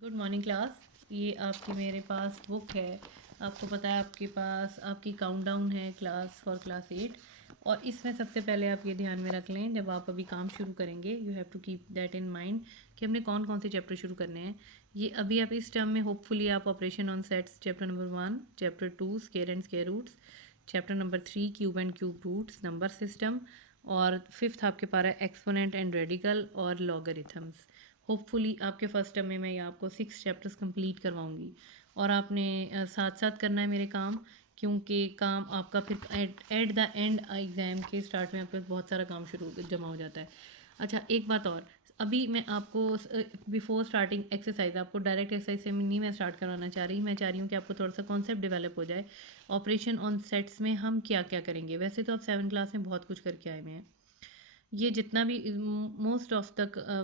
Good morning class. ये आपकी मेरे पास बुक है। आपको पता है आपके पास आपकी काउंटडाउन है क्लास 8। और इसमें सबसे पहले आप ये ध्यान में रख लें, जब आप अभी काम शुरू करेंगे you have to keep that in mind कि हमने कौन कौन से चैप्टर शुरू करने हैं। ये अभी आप इस टर्म में होपफुली आप operation on sets chapter number 1, chapter 2 square and square roots, chapter number 3 cube and cube roots, number system, और 5th आपके पास है एक्सपोनेंट एंड रेडिकल और लॉगरिथम्स। होपफुली आपके फर्स्ट टर्म में मैं आपको 6 चैप्टर्स कंप्लीट करवाऊंगी। और आपने साथ साथ करना है मेरे काम, क्योंकि काम आपका फिर एट द एंड एग्ज़ाम के स्टार्ट में आपके पास बहुत सारा काम शुरू जमा हो जाता है। अच्छा, एक बात और, अभी मैं आपको बिफोर स्टार्टिंग एक्सरसाइज, आपको डायरेक्ट एक्सरसाइज से नहीं मैं स्टार्ट करवाना चाह रही। मैं चाह रही हूँ कि आपको थोड़ा सा कॉन्सेप्ट डेवलप हो जाए। ऑपरेशन ऑन सेट्स में हम क्या क्या करेंगे। वैसे तो आप 7 क्लास में बहुत कुछ करके आए हुए हैं। ये जितना भी most of the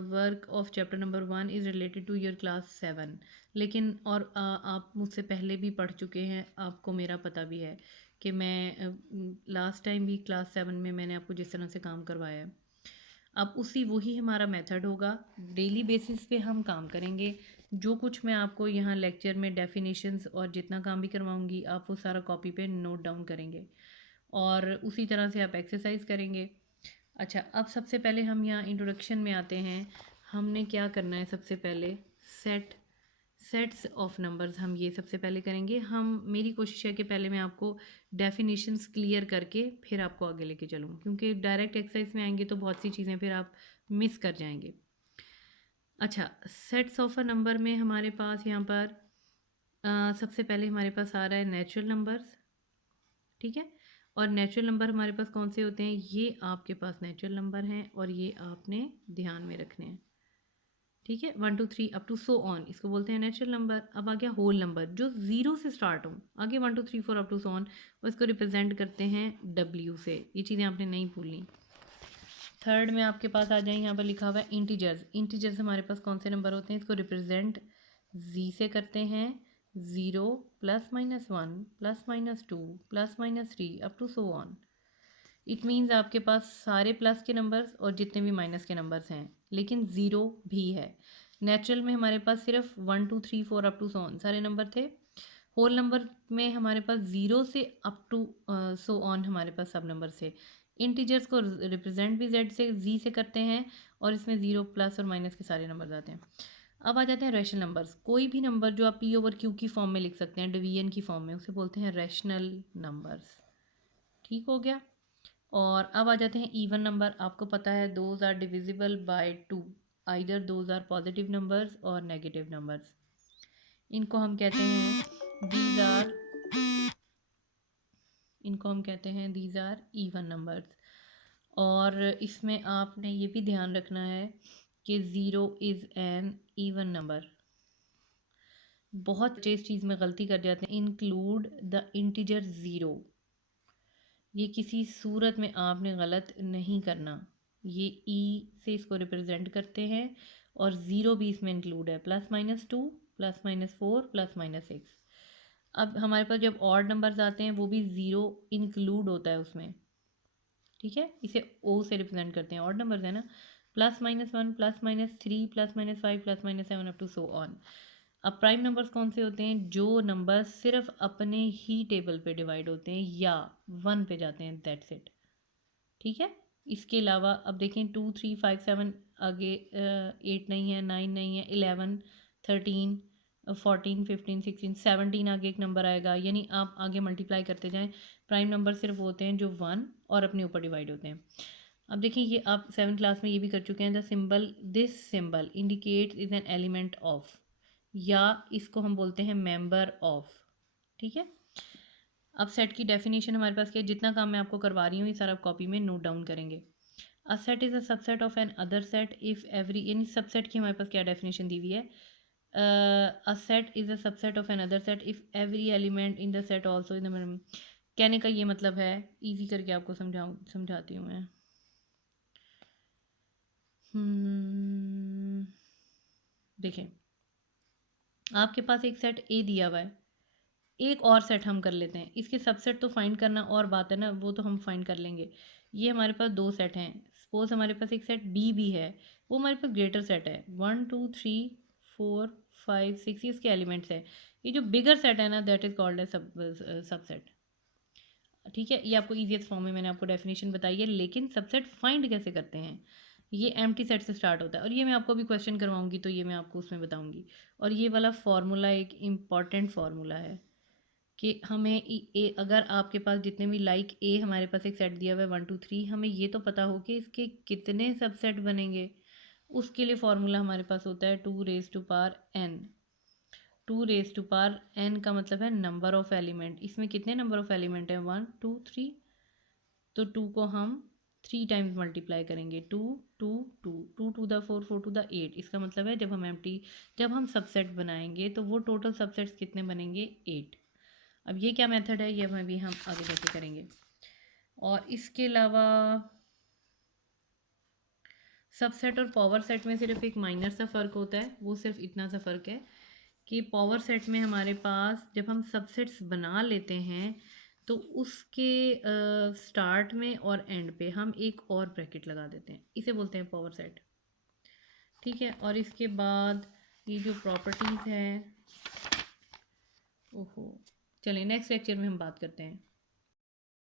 work of chapter number 1 is related to your class 7। लेकिन और आप मुझसे पहले भी पढ़ चुके हैं, आपको मेरा पता भी है कि मैं लास्ट टाइम भी क्लास 7 में मैंने आपको जिस तरह से काम करवाया है, अब उसी वही हमारा मेथड होगा। डेली बेसिस पे हम काम करेंगे। जो कुछ मैं आपको यहाँ लेक्चर में डेफिनेशंस और जितना काम भी करवाऊँगी, आप वो सारा कॉपी पे नोट डाउन करेंगे और उसी तरह से आप एक्सरसाइज करेंगे। अच्छा, अब सबसे पहले हम यहाँ इंट्रोडक्शन में आते हैं। हमने क्या करना है, सबसे पहले सेट्स ऑफ नंबर्स हम ये सबसे पहले करेंगे। मेरी कोशिश है कि पहले मैं आपको डेफिनेशंस क्लियर करके फिर आपको आगे लेके चलूँ, क्योंकि डायरेक्ट एक्सरसाइज में आएंगे तो बहुत सी चीज़ें फिर आप मिस कर जाएंगे। अच्छा, सेट्स ऑफ अ नंबर में हमारे पास यहाँ पर सबसे पहले हमारे पास आ रहा है नेचुरल नंबर्स। ठीक है, और नेचुरल नंबर हमारे पास कौन से होते हैं, ये आपके पास नेचुरल नंबर हैं और ये आपने ध्यान में रखने हैं। ठीक है, 1 2 3 अप टू सो ऑन, इसको बोलते हैं नेचुरल नंबर। अब आ गया होल नंबर जो ज़ीरो से स्टार्ट हो, आगे 1 2 3 4 अप टू सो ऑन, और इसको रिप्रेजेंट करते हैं डब्ल्यू से। ये चीज़ें आपने नहीं भूलनी। थर्ड में आपके पास आ जाए, यहाँ पर लिखा हुआ है इंटीजर्स। इंटीजर्स हमारे पास कौन से नंबर होते हैं, इसको रिप्रेजेंट जी से करते हैं। 0 +-1 +-2 +-3 up to so on. It means आपके पास सारे प्लस के नंबर्स और जितने भी माइनस के नंबर्स हैं, लेकिन ज़ीरो भी है। नेचुरल में हमारे पास सिर्फ 1 2 3 4 अप टू सो ऑन सारे नंबर थे। होल नंबर में हमारे पास ज़ीरो से अप टू सो ऑन हमारे पास सब नंबर थे। इंटीजर्स को रिप्रेजेंट भी जेड से जी से करते हैं, और इसमें ज़ीरो प्लस और माइनस के सारे नंबर आते हैं। अब आ जाते हैं रैशनल नंबर्स। कोई भी नंबर जो आप पी ओवर क्यू की फॉर्म में लिख सकते हैं, डिवीजन की फॉर्म में, उसे बोलते हैं रैशनल नंबर्स। ठीक हो गया। और अब आ जाते हैं इवन नंबर। आपको पता है those are divisible by 2, either those are positive numbers और नेगेटिव नंबर्स। इनको हम कहते हैं दीज आर इनको हम कहते हैं दीज आर इवन नंबर्स। और इसमें आपने ये भी ध्यान रखना है कि zero is an even number. बहुत इस चीज़ में गलती कर जाते हैं, इंक्लूड द इंटीजर ज़ीरो। ये किसी सूरत में आपने गलत नहीं करना। ये ई से इसको रिप्रेजेंट करते हैं, और ज़ीरो भी इसमें इंक्लूड है, +-2 +-4 +-6। अब हमारे पास जब ऑड नंबर्स आते हैं वो भी ज़ीरो इंक्लूड होता है उसमें। ठीक है, इसे ओ से रिप्रेजेंट करते हैं, ऑड नंबर्स है ना। +-1 +-3 +-5 +-7 अप टू सो ऑन। अब प्राइम नंबर्स कौन से होते हैं, जो नंबर सिर्फ अपने ही टेबल पे डिवाइड होते हैं या 1 पे जाते हैं, दैट्स इट। ठीक है, इसके अलावा अब देखें 2 3 5 7, आगे 8 नहीं है, 9 नहीं है, 11 13 14 15 16 17 आगे एक नंबर आएगा। यानी आप आगे मल्टीप्लाई करते जाएं। प्राइम नंबर सिर्फ होते हैं जो 1 और अपने ऊपर डिवाइड होते हैं। अब देखिए, ये आप 7 क्लास में ये भी कर चुके हैं। The symbol, this symbol indicate is an element of, या इसको हम बोलते हैं मेंबर ऑफ। ठीक है, अब सेट की डेफिनेशन हमारे पास क्या है, जितना काम मैं आपको करवा रही हूँ ये सारा कॉपी में नोट डाउन करेंगे। A set is a subset of an other set if every, यानी सबसेट की हमारे पास क्या डेफिनेशन दी हुई है, a set is a subset of an other set if every element in the set also in the. कहने का ये मतलब है, इजी करके आपको समझाती हूँ मैं। देखें, आपके पास एक सेट ए दिया हुआ है, एक और सेट हम कर लेते हैं। इसके सबसेट तो फाइंड करना और बात है ना, वो तो हम फाइंड कर लेंगे। ये हमारे पास दो सेट हैं। सपोज हमारे पास एक सेट बी भी है, वो हमारे पास ग्रेटर सेट है, 1 2 3 4 5 6 ये इसके एलिमेंट्स हैं। ये जो बिगर सेट है ना that is called as subset. ठीक है, ये आपको ईजीएस्ट फॉर्म में मैंने आपको डेफिनेशन बताई है, लेकिन सबसेट फाइंड कैसे करते हैं, ये एम्प्टी सेट से स्टार्ट होता है, और ये मैं आपको भी क्वेश्चन करवाऊंगी तो ये मैं आपको उसमें बताऊंगी। और ये वाला फार्मूला एक इम्पॉर्टेंट फार्मूला है कि हमें अगर आपके पास जितने भी लाइक ए हमारे पास एक सेट दिया हुआ है 1 2 3, हमें ये तो पता हो कि इसके कितने सबसेट बनेंगे। उसके लिए फार्मूला हमारे पास होता है 2 raised to power n। 2 raised to power n का मतलब है नंबर ऑफ एलिमेंट। इसमें कितने नंबर ऑफ एलिमेंट हैं, 1 2 3, तो 2 को हम 3 टाइम्स मल्टीप्लाई करेंगे, 2 2 2 2 टू द 4 4 टू द 8। इसका मतलब है जब हम सबसेट बनाएंगे तो वो टोटल सबसेट्स कितने बनेंगे, 8। अब ये क्या मेथड है, ये भी हम आगे जाके करेंगे। और इसके अलावा सबसेट और पावर सेट में सिर्फ एक माइनर सा फ़र्क होता है, वो सिर्फ इतना सा फ़र्क है कि पावर सेट में हमारे पास जब हम सबसेट्स बना लेते हैं तो उसके स्टार्ट में और एंड पे हम एक और ब्रैकेट लगा देते हैं, इसे बोलते हैं पावर सेट। ठीक है, और इसके बाद ये जो प्रॉपर्टीज़ हैं, ओहो, चलिए नेक्स्ट लेक्चर में हम बात करते हैं।